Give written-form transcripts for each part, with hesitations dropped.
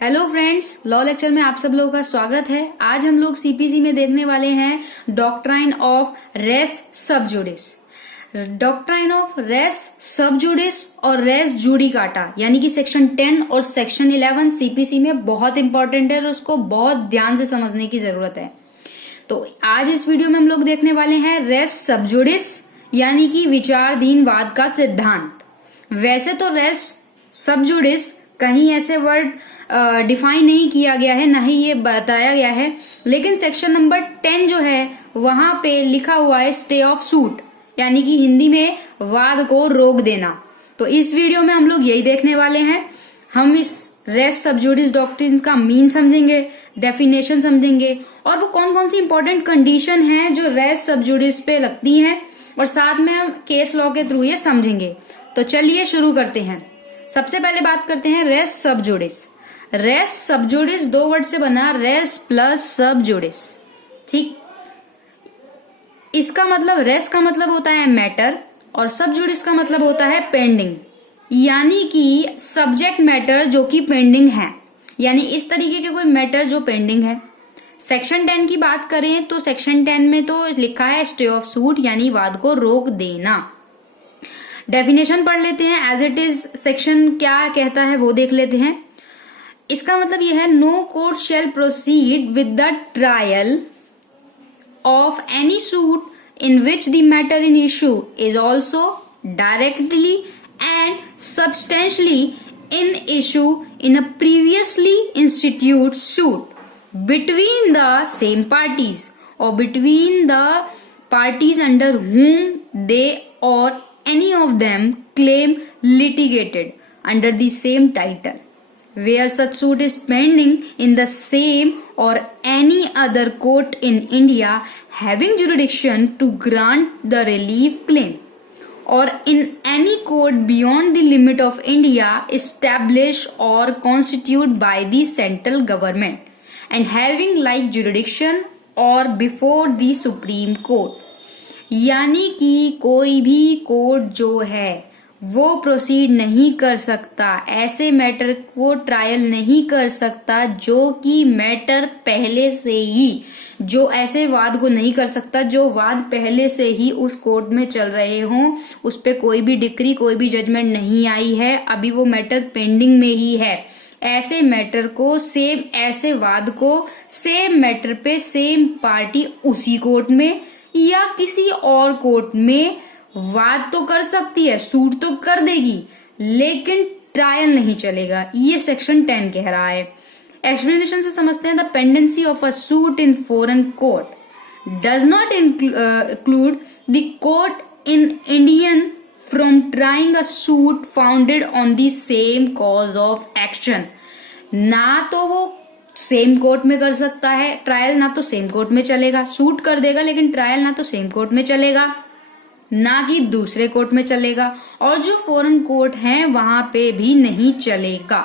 Hello friends, law lecture में आप सब लोगों का स्वागत है। आज हम लोग सीपीसी में देखने वाले हैं डॉक्ट्राइन ऑफ रेस सब जुडिस। डॉक्ट्राइन ऑफ रेस सब जुडिस और रेस जुडिकाटा यानी कि सेक्शन 10 और सेक्शन 11 सीपीसी में बहुत इंपॉर्टेंट है और उसको बहुत ध्यान से समझने की जरूरत है। तो आज इस वीडियो में हम लोग देखने वाले हैं रेस सब जुडिस यानी कि विचाराधीनवाद का सिद्धांत। वैसे तो रेस सब जुडिस कहीं ऐसे वर्ड डिफाइन नहीं किया गया है, ना ही ये बताया गया है, लेकिन सेक्शन नंबर 10 जो है वहां पे लिखा हुआ है स्टे ऑफ सूट यानी कि हिंदी में वाद को रोक देना। तो इस वीडियो में हम लोग यही देखने वाले हैं। हम इस रेस सब जुडिस डॉक्ट्रिन का मीन समझेंगे, डेफिनेशन समझेंगे और वो कौन कौन सी इंपॉर्टेंट कंडीशन है जो रेस सब जुडिस पे लगती हैं और साथ में हम केस लॉ के थ्रू ये समझेंगे। तो चलिए शुरू करते हैं। सबसे पहले बात करते हैं रेस सब जुडिस। रेस सब जुडिस दो वर्ड से बना, रेस प्लस सब जुडिस। ठीक, इसका मतलब रेस का मतलब होता है मैटर और सब जुडिस का मतलब होता है पेंडिंग, यानी कि सब्जेक्ट मैटर जो कि पेंडिंग है, यानी इस तरीके के कोई मैटर जो पेंडिंग है। सेक्शन 10 की बात करें तो सेक्शन 10 में तो लिखा है स्टे ऑफ सूट यानी वाद को रोक देना। डेफिनेशन पढ़ लेते हैं, एज इट इज सेक्शन क्या कहता है वो देख लेते हैं। इसका मतलब यह है no court shall proceed with the trial of any suit in which the matter in issue is also directly and substantially in issue in a previously institute suit between the same parties और between the parties under whom they or any of them claim litigated under the same title, where such suit is pending in the same or any other court in India having jurisdiction to grant the relief claim, or in any court beyond the limit of India established or constituted by the central government and having like jurisdiction or before the Supreme Court। यानी कि कोई भी court जो है वो proceed नहीं कर सकता, ऐसे मैटर को ट्रायल नहीं कर सकता जो कि मैटर पहले से ही, जो ऐसे वाद को नहीं कर सकता जो वाद पहले से ही उस कोर्ट में चल रहे हों, उस पे कोई भी डिक्री कोई भी जजमेंट नहीं आई है, अभी वो मैटर पेंडिंग में ही है। ऐसे मैटर को सेम, ऐसे वाद को सेम मैटर पे सेम पार्टी उसी कोर्ट में या किसी और कोर्ट में वाद तो कर सकती है, सूट तो कर देगी, लेकिन ट्रायल नहीं चलेगा। ये सेक्शन 10 कह रहा है। एक्सप्लेनेशन से समझते हैं the pendency of a suit in foreign court does not include the court in Indian from trying a suit founded on the same cause of action. ना तो वो सेम कोर्ट में कर सकता है ट्रायल, ना तो सेम कोर्ट में चलेगा, सूट कर देगा लेकिन ट्रायल ना तो सेम कोर्ट में चलेगा ना कि दूसरे कोर्ट में चलेगा, और जो फॉरेन कोर्ट हैं वहां पे भी नहीं चलेगा।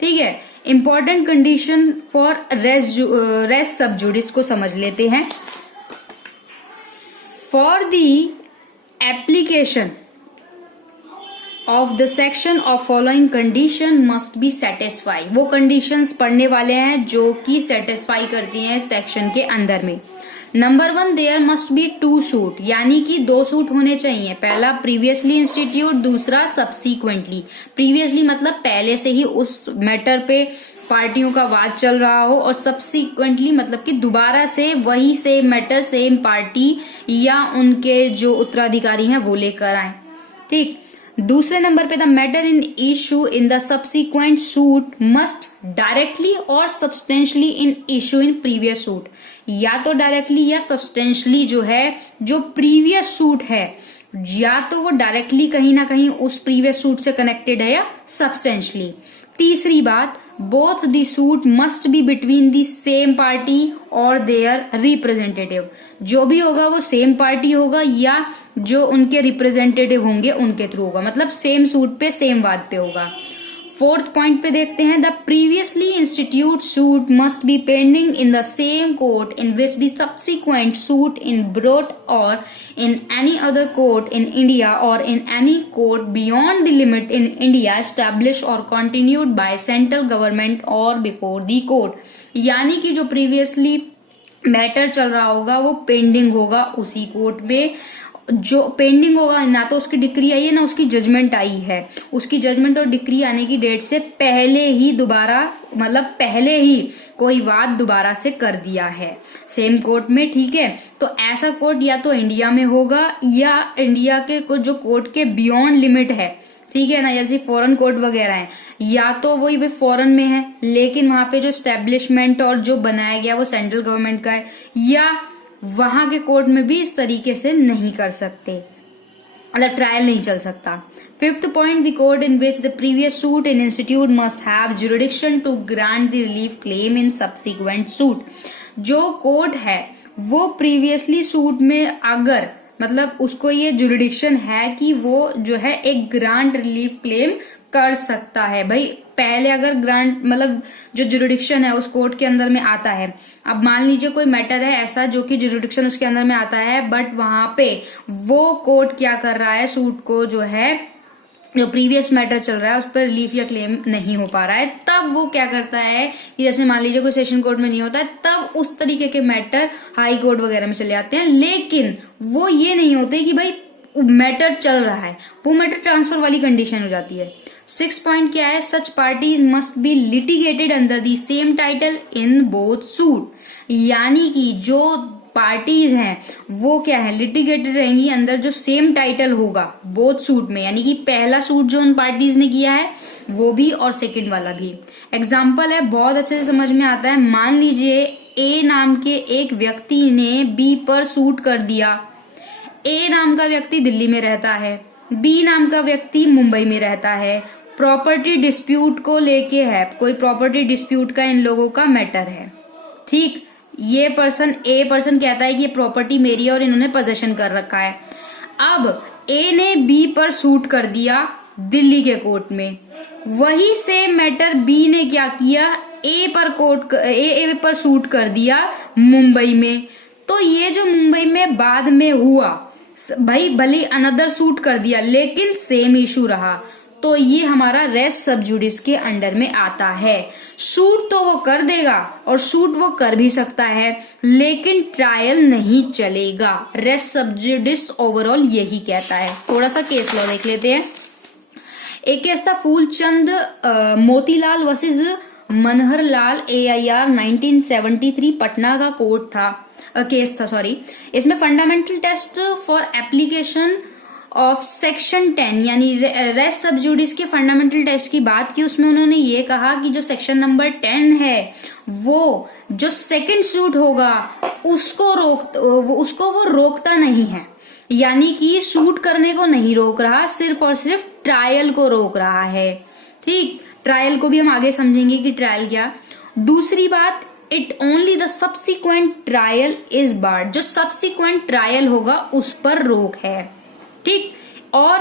ठीक है, इंपॉर्टेंट कंडीशन फॉर रेस सब जुडिस को समझ लेते हैं। For the application of the section of following condition must be satisfy. वो कंडीशंस पढ़ने वाले हैं जो कि सेटिस्फाई करती हैं सेक्शन के अंदर में। Number 1, there must be 2 suit, यानी कि 2 सूट होने चाहिए। पहला प्रीवियसली इंस्टीट्यूट, दूसरा सब्सीक्वेंटली। प्रीवियसली मतलब पहले से ही उस मैटर पे पार्टियों का वाद चल रहा हो, और सब्सीक्वेंटली मतलब कि दोबारा से वही सेम मैटर सेम पार्टी या उनके जो उत्तराधिकारी हैं वो लेकर आए। ठीक, दूसरे नंबर पे the matter in issue in the subsequent suit must directly और substantially in issue in previous suit. या तो डायरेक्टली या सब्सटेंशियली जो है, जो प्रीवियस सूट है, या तो वो डायरेक्टली कहीं ना कहीं उस प्रीवियस सूट से कनेक्टेड है या सब्सटेंशियली। तीसरी बात, both the suit must be between the same party और देयर रिप्रेजेंटेटिव। जो भी होगा वो सेम पार्टी होगा या जो उनके रिप्रेजेंटेटिव होंगे उनके थ्रू होगा, मतलब सेम सूट पे सेम वाद पे होगा। फोर्थ पॉइंट पे देखते हैं, the previously institute suit must be pending in the same court in which the subsequent suit in brought और in any other court in India और in any court beyond the limit in India establish और continued by central government और before the court. यानी कि जो previously matter चल रहा होगा वो पेंडिंग होगा उसी कोर्ट में, जो पेंडिंग होगा, ना तो उसकी डिक्री आई है ना उसकी जजमेंट आई है। उसकी जजमेंट और डिक्री आने की डेट से पहले ही दोबारा, मतलब पहले ही कोई वाद दोबारा से कर दिया है सेम कोर्ट में, ठीक है। तो ऐसा कोर्ट या तो इंडिया में होगा या इंडिया के कुछ जो कोर्ट के बियॉन्ड लिमिट है, ठीक है ना, जैसे फॉरेन कोर्ट वगैरह है, या तो वही फॉरेन में है लेकिन वहां पे जो स्टैब्लिशमेंट और जो बनाया गया वो सेंट्रल गवर्नमेंट का है, या वहां के कोर्ट में भी इस तरीके से नहीं कर सकते, मतलब ट्रायल नहीं चल सकता। Fifth point, the court in which the previous suit in institute must have jurisdiction to grant the relief claim in subsequent suit. जो कोर्ट है वो प्रीवियसली सूट में अगर, मतलब उसको ये जुरिडिक्शन है कि वो जो है एक ग्रांट रिलीफ क्लेम कर सकता है। भाई पहले अगर ग्रांट, मतलब जो जुरिडिक्शन है उस कोर्ट के अंदर में आता है, अब मान लीजिए कोई मैटर है ऐसा जो कि जुरिडिक्शन उसके अंदर में आता है, बट वहां पे वो कोर्ट क्या कर रहा है, सूट को जो है, जो प्रीवियस मैटर चल रहा है उस पर रिलीफ या क्लेम नहीं हो पा रहा है, तब वो क्या करता है कि जैसे मान लीजिए कोई सेशन कोर्ट में नहीं होता है, तब उस तरीके के मैटर हाई कोर्ट वगैरह में चले आते हैं। लेकिन वो ये नहीं होते कि भाई मैटर चल रहा है, वो मैटर ट्रांसफर वाली कंडीशन हो जाती है। 6 पॉइंट क्या है, such parties must be litigated under the same title in both suit. यानी कि जो पार्टीज हैं वो क्या है, लिटिगेटेड रहेंगी अंदर जो सेम टाइटल होगा बोथ सूट में, यानी कि पहला सूट जो उन पार्टीज ने किया है वो भी और सेकंड वाला भी। एग्जाम्पल है, बहुत अच्छे से समझ में आता है। मान लीजिए ए नाम के एक व्यक्ति ने बी पर सूट कर दिया। ए नाम का व्यक्ति दिल्ली में रहता है, बी नाम का व्यक्ति मुंबई में रहता है, प्रॉपर्टी डिस्प्यूट को लेके है, कोई प्रॉपर्टी डिस्प्यूट का इन लोगों का मैटर है, ठीक। ये पर्सन, ए पर्सन कहता है कि ये प्रॉपर्टी मेरी है और इन्होंने पोजेशन कर रखा है। अब ए ने बी पर सूट कर दिया दिल्ली के कोर्ट में, वही सेम मैटर बी ने क्या किया, ए पर सूट कर दिया मुंबई में। तो ये जो मुंबई में बाद में हुआ, भाई भले अनदर सूट कर दिया लेकिन सेम इशू रहा, तो ये हमारा रेस सब जुडिस के अंडर में आता है। सूट तो वो कर देगा और सूट वो कर भी सकता है लेकिन ट्रायल नहीं चलेगा। रेस सब जुडिस ओवरऑल यही कहता है। थोड़ा सा केस लॉ देख लेते हैं। एक केस था फूलचंद मोतीलाल वर्सेस मनहर लाल AIR 1973, पटना का कोर्ट था, केस था सॉरी। इसमें fundamental test for application of section 10 यानी रेस सब जुडिस के फंडामेंटल टेस्ट की बात की। उसमें उन्होंने ये कहा कि जो सेक्शन नंबर 10 है वो जो सेकंड सूट होगा उसको वो रोकता नहीं है, यानी कि सूट करने को नहीं रोक रहा, सिर्फ और सिर्फ ट्रायल को रोक रहा है, ठीक। ट्रायल को भी हम आगे समझेंगे कि ट्रायल क्या। दूसरी बात, it only the subsequent trial is barred, जो सब्सिक्वेंट ट्रायल होगा उस पर रोक है, ठीक। और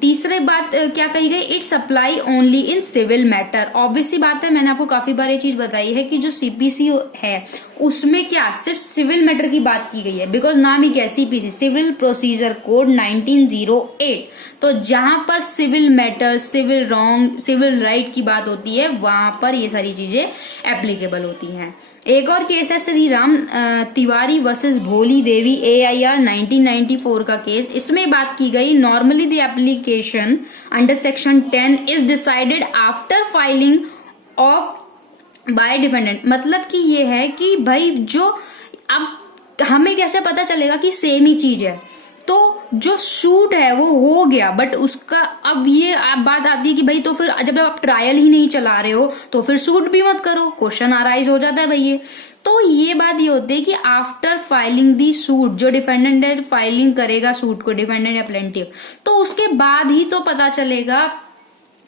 तीसरी बात क्या कही गई, it's apply only in civil matter. Obviously बात है, मैंने आपको काफी बार ये चीज बताई है कि जो CPC है उसमें क्या सिर्फ सिविल मैटर की बात की गई है, बिकॉज नाम ही क्या है, CPC सिविल प्रोसीजर कोड 1908। तो जहां पर civil matter, civil wrong, civil right की बात होती है वहां पर ये सारी चीजें एप्लीकेबल होती हैं। एक और केस है श्री राम तिवारी वर्सेस भोली देवी AIR 1994 का केस। इसमें बात की गई, normally the application under section 10 is decided after filing of by defendant. मतलब कि ये है कि भाई जो, अब हमें कैसे पता चलेगा कि सेम ही चीज है, तो जो सूट है वो हो गया, बट उसका अब ये बात आती है कि भाई तो फिर जब आप ट्रायल ही नहीं चला रहे हो तो फिर सूट भी मत करो, क्वेश्चन अराइज हो जाता है भाई ये। तो ये बात ये होती है कि आफ्टर फाइलिंग दी सूट, जो डिफेंडेंट है फाइलिंग करेगा सूट को, डिफेंडेंट या प्लेंटिफ, तो उसके बाद ही तो पता चलेगा,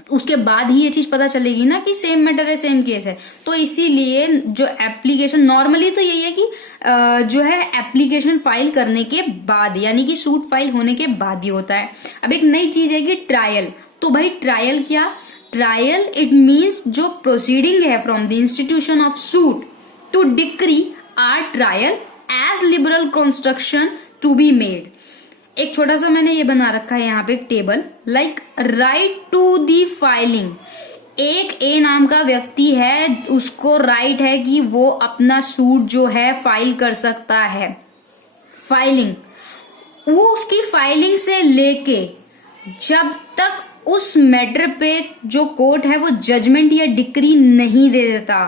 उसके बाद ही ये चीज पता चलेगी ना कि सेम मैटर है, सेम केस है। तो इसीलिए जो एप्लीकेशन, नॉर्मली तो यही है कि जो है एप्लीकेशन फाइल करने के बाद, यानी कि सूट फाइल होने के बाद ही होता है। अब एक नई चीज है कि ट्रायल। तो भाई ट्रायल क्या, ट्रायल इट मीन्स जो प्रोसीडिंग है from the institution of suit to decree or trial as liberal construction to be made. एक छोटा सा मैंने ये बना रखा है यहाँ पे एक table, like right to the filing. एक ए नाम का व्यक्ति है, उसको राइट है कि वो अपना सूट जो है फाइल कर सकता है। फाइलिंग, वो उसकी फाइलिंग से लेके जब तक उस मैटर पे जो कोर्ट है वो जजमेंट या डिक्री नहीं दे देता,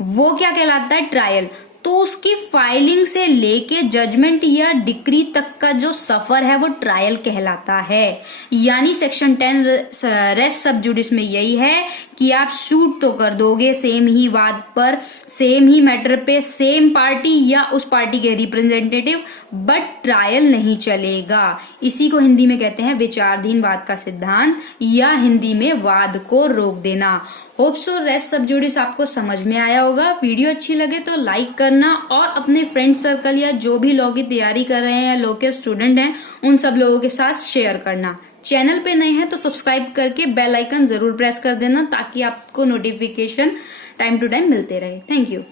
वो क्या कहलाता है? ट्रायल। तो उसकी फाइलिंग से लेके जजमेंट या डिक्री तक का जो सफर है वो ट्रायल कहलाता है। यानी सेक्शन 10 रेस सब जुडिस में यही है कि आप सूट तो कर दोगे सेम ही वाद पर, सेम ही मैटर पे, सेम पार्टी या उस पार्टी के रिप्रेजेंटेटिव, बट ट्रायल नहीं चलेगा। इसी को हिंदी में कहते हैं विचाराधीन वाद का सिद्धांत, या हिंदी में वाद को रोक देना। होप सो रेस सब जुडिस आपको समझ में आया होगा। वीडियो अच्छी लगे तो लाइक करना और अपने फ्रेंड सर्कल या जो भी लोग की तैयारी कर रहे हैं या लोग के स्टूडेंट हैं उन सब लोगों के साथ शेयर करना। चैनल पे नए हैं तो सब्सक्राइब करके बेल आइकन जरूर प्रेस कर देना ताकि आपको नोटिफिकेशन टाइम टू टाइम मिलते रहे। Thank you.